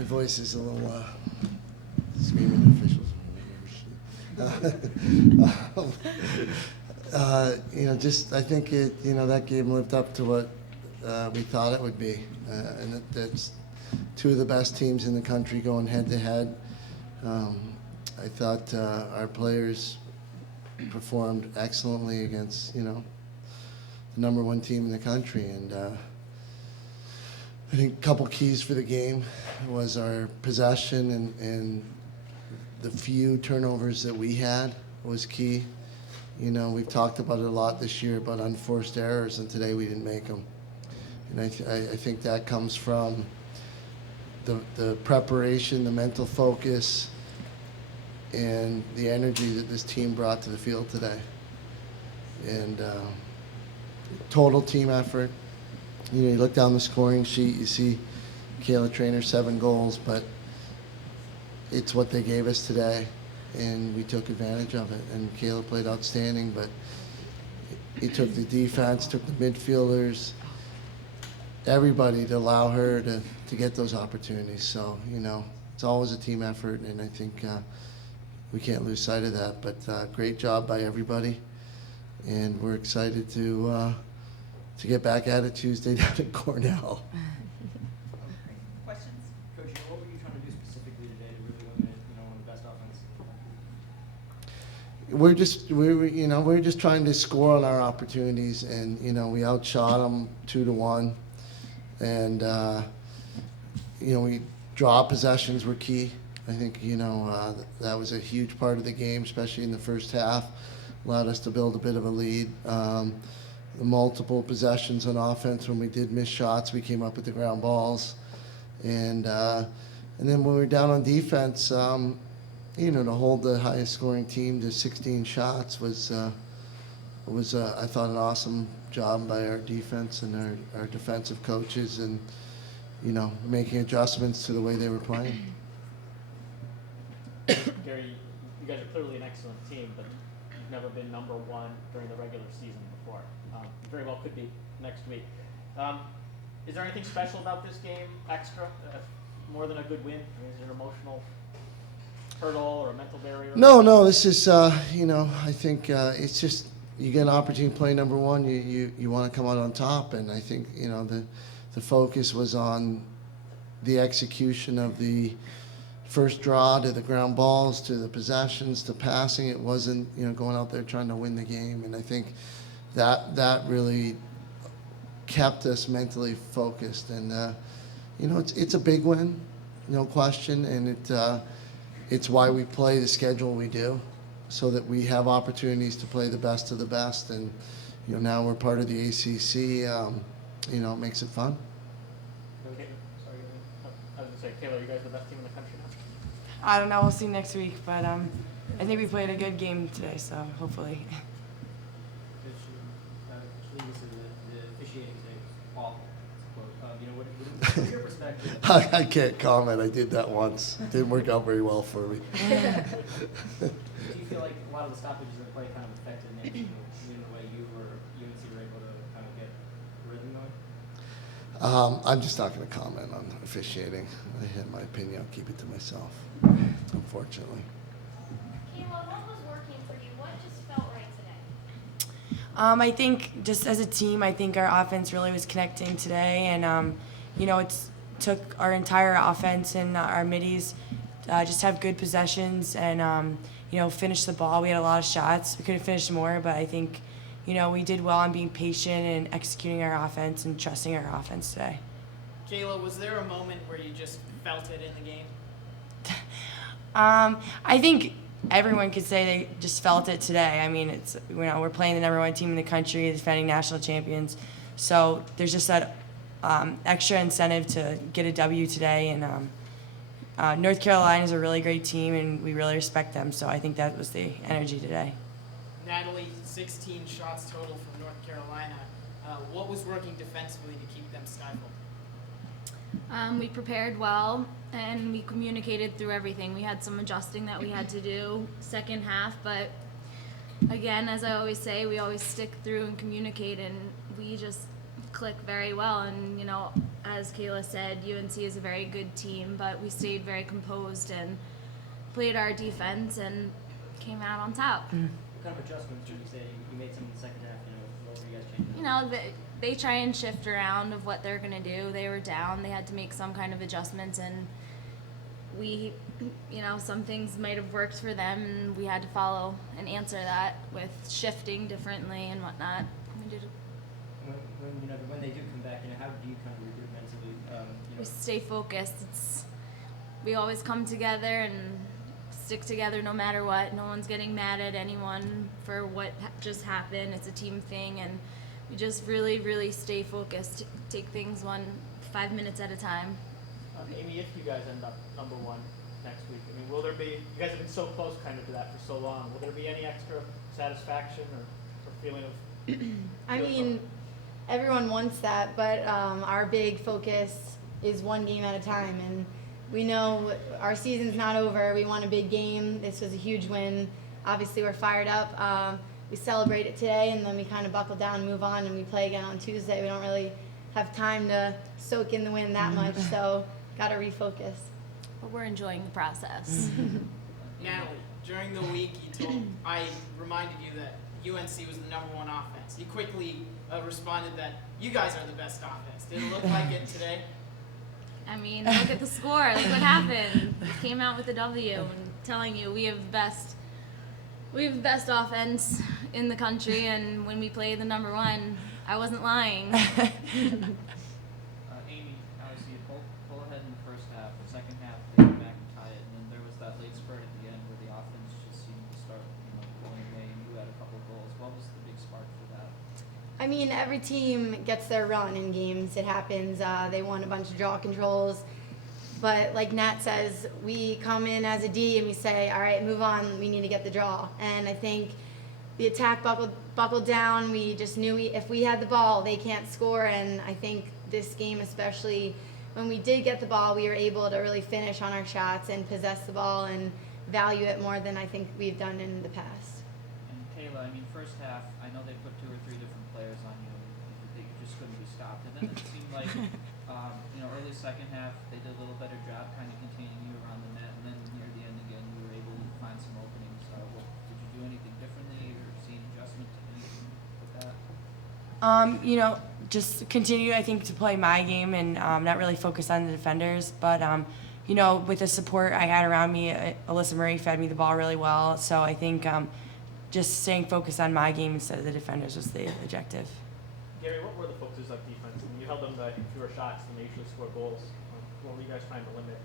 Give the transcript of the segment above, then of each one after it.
My voice is a little screaming at officials. I think that game lived up to what we thought it would be, and that's two of the best teams in the country going head to head. I thought our players performed excellently against the number one team in the country, and I think a couple keys for the game was our possession and the few turnovers that we had was key. We've talked about it a lot this year about unforced errors, and today we didn't make them. And I think that comes from the preparation, the mental focus, and the energy that this team brought to the field today. And total team effort. You look down the scoring sheet, you see Kayla Trainer 7 goals, but it's what they gave us today, and we took advantage of it. And Kayla played outstanding, but it took the defense, took the midfielders, everybody to allow her to get those opportunities. So, it's always a team effort, and I think we can't lose sight of that. But great job by everybody, and we're excited to get back at it Tuesday down at Cornell. Questions? Coach, what were you trying to do specifically today to really limit, one of the best offenses in the country? We're just trying to score on our opportunities, and we outshot them 2-1, and we draw possessions were key. I think that was a huge part of the game, especially in the first half. Allowed us to build a bit of a lead. The multiple possessions on offense, when we did miss shots, we came up with the ground balls, and then when we were down on defense, to hold the highest scoring team to 16 shots was I thought an awesome job by our defense and our defensive coaches, and making adjustments to the way they were playing. Gary, you guys are clearly an excellent team, but you've never been number one during the regular season before. Very well could be next week. Is there anything special about this game, extra, more than a good win? I mean, is it an emotional hurdle or a mental barrier? No, this is, I think it's just you get an opportunity to play number one, you want to come out on top, and I think, the focus was on the execution of the first draw to the ground balls, to the possessions, to passing. It wasn't, going out there trying to win the game, and I think that really kept us mentally focused. And it's a big win, no question, and it's why we play the schedule we do, so that we have opportunities to play the best of the best. And now we're part of the ACC. It makes it fun. Okay. Sorry, I was going to say, Kayla, are you guys the best team in the country now? I don't know. We'll see next week, but I think we played a good game today, so hopefully. The officiating today was awful. What from your perspective? I can't comment. I did that once. It didn't work out very well for me. Do you feel like a lot of the stoppages in play kind of affected maybe in the way you or UNC were able to kind of get rhythm going? I'm just not going to comment on officiating. I have my opinion. I'll keep it to myself, unfortunately. Kayla, what was working for you? What just felt right today? I think just as a team, I think our offense really was connecting today, and it took our entire offense and our middies just have good possessions and finish the ball. We had a lot of shots. We could have finished more, but I think we did well on being patient and executing our offense and trusting our offense today. Jayla, was there a moment where you just felt it in the game? I think everyone could say they just felt it today. I mean, it's we're playing the number one team in the country, defending national champions, so there's just that extra incentive to get a W today. And North Carolina is a really great team, and we really respect them. So I think that was the energy today. Natalie, 16 shots total from North Carolina. What was working defensively to keep them stifled? We prepared well, and we communicated through everything. We had some adjusting that we had to do second half, but again, as I always say, we always stick through and communicate, and we just click very well. And as Kayla said, UNC is a very good team, but we stayed very composed and played our defense and came out on top. What kind of adjustments did you say you made some in the second half? What were you guys changing? You know, they try and shift around of what they're going to do. They were down. They had to make some kind of adjustments, and we, some things might have worked for them, and we had to follow and answer that with shifting differently and whatnot. We did. When they do come back, how do you kind of regroup mentally? We stay focused. We always come together and stick together no matter what. No one's getting mad at anyone for what just happened. It's a team thing, and we just really, really stay focused. Take things 5 minutes at a time. Amy, if you guys end up number one next week, will there be? You guys have been so close, kind of, to that for so long. Will there be any extra satisfaction or feeling of? Everyone wants that, but our big focus is one game at a time, and we know our season's not over. We won a big game. This was a huge win. Obviously, we're fired up. We celebrate it today, and then we kind of buckle down and move on, and we play again on Tuesday. We don't really have time to soak in the win that much, so got to refocus. But we're enjoying the process. Natalie, during the week, I reminded you that UNC was the #1 offense. You quickly responded that you guys are the best offense. Did it look like it today? Look at the score. Look what happened. We came out with a W, and telling you we have the best offense in the country, and when we play the #1, I wasn't lying. Amy, obviously you pull ahead in the first half. The second half, they come back and tie it, and then there was that late spurt at the end where the offense just seemed to start going away, and you had a couple goals. What was the big spark for that? Every team gets their run in games. It happens. They won a bunch of draw controls. But like Nat says, we come in as a D and we say, all right, move on. We need to get the draw. And I think the attack buckled down. We just knew if we had the ball, they can't score. And I think this game, especially when we did get the ball, we were able to really finish on our shots and possess the ball and value it more than I think we've done in the past. And Kayla, first half, I know they put 2 or 3 different players on you. They just couldn't be stopped. And then it seemed like, early second half, they did a little better job kind of containing you around the net. And then near the end again, you were able to find some openings. Did you do anything differently or see an adjustment to anything with that? Just continue, I think, to play my game and not really focus on the defenders. But, with the support I had around me, Alyssa Murray fed me the ball really well. So I think just staying focused on my game instead of the defenders was the objective. Gary, what were the focuses of defense? You held them to, I think, fewer shots than they usually score goals. What were you guys trying to limit?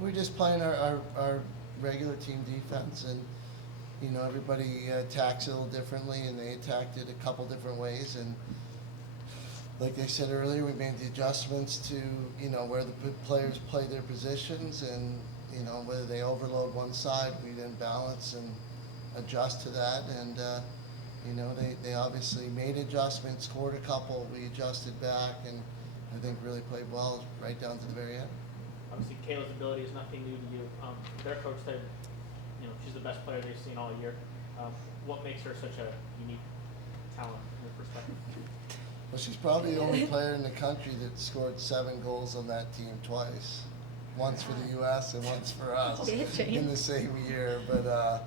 We're just playing our regular team defense, and everybody attacks it a little differently, and they attacked it a couple different ways. And like I said earlier, we made the adjustments to where the players play their positions, and whether they overload one side, we then balance and adjust to that. And they obviously made adjustments, scored a couple, we adjusted back, and I think really played well right down to the very end. Obviously, Kayla's ability is nothing new to you. Their coach said, she's the best player they've seen all year. What makes her such a unique talent from your perspective? Well, she's probably the only player in the country that scored 7 goals on that team twice. Once for the U.S. and once for us in the same year. But,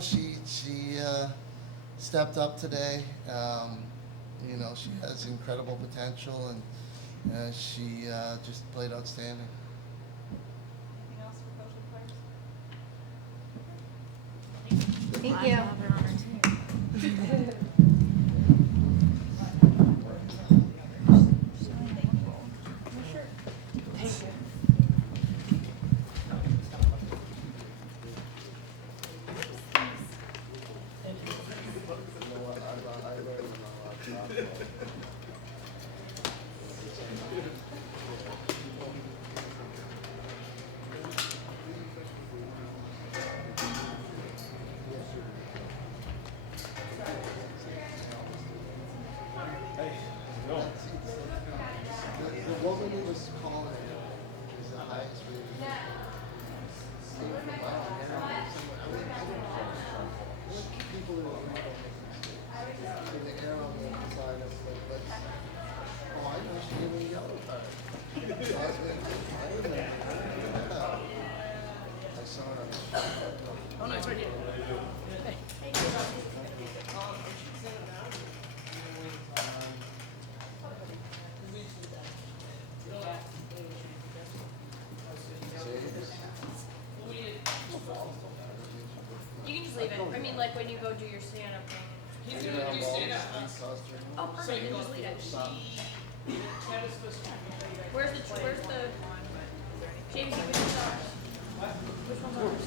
she stepped up today. She has incredible potential, and she just played outstanding. Anything else for Coach and players? Thank you. Glad to have her on our team. The woman who was calling is the highest rated. People in the arrow on the side of the I know she gave me a yellow card. I saw her. Oh, no, it's right here. You can just leave it. I mean, like when you go do your stand up thing. He's gonna do stand up. Oh, perfect. Then just leave it. Where's the James? Which one's ours?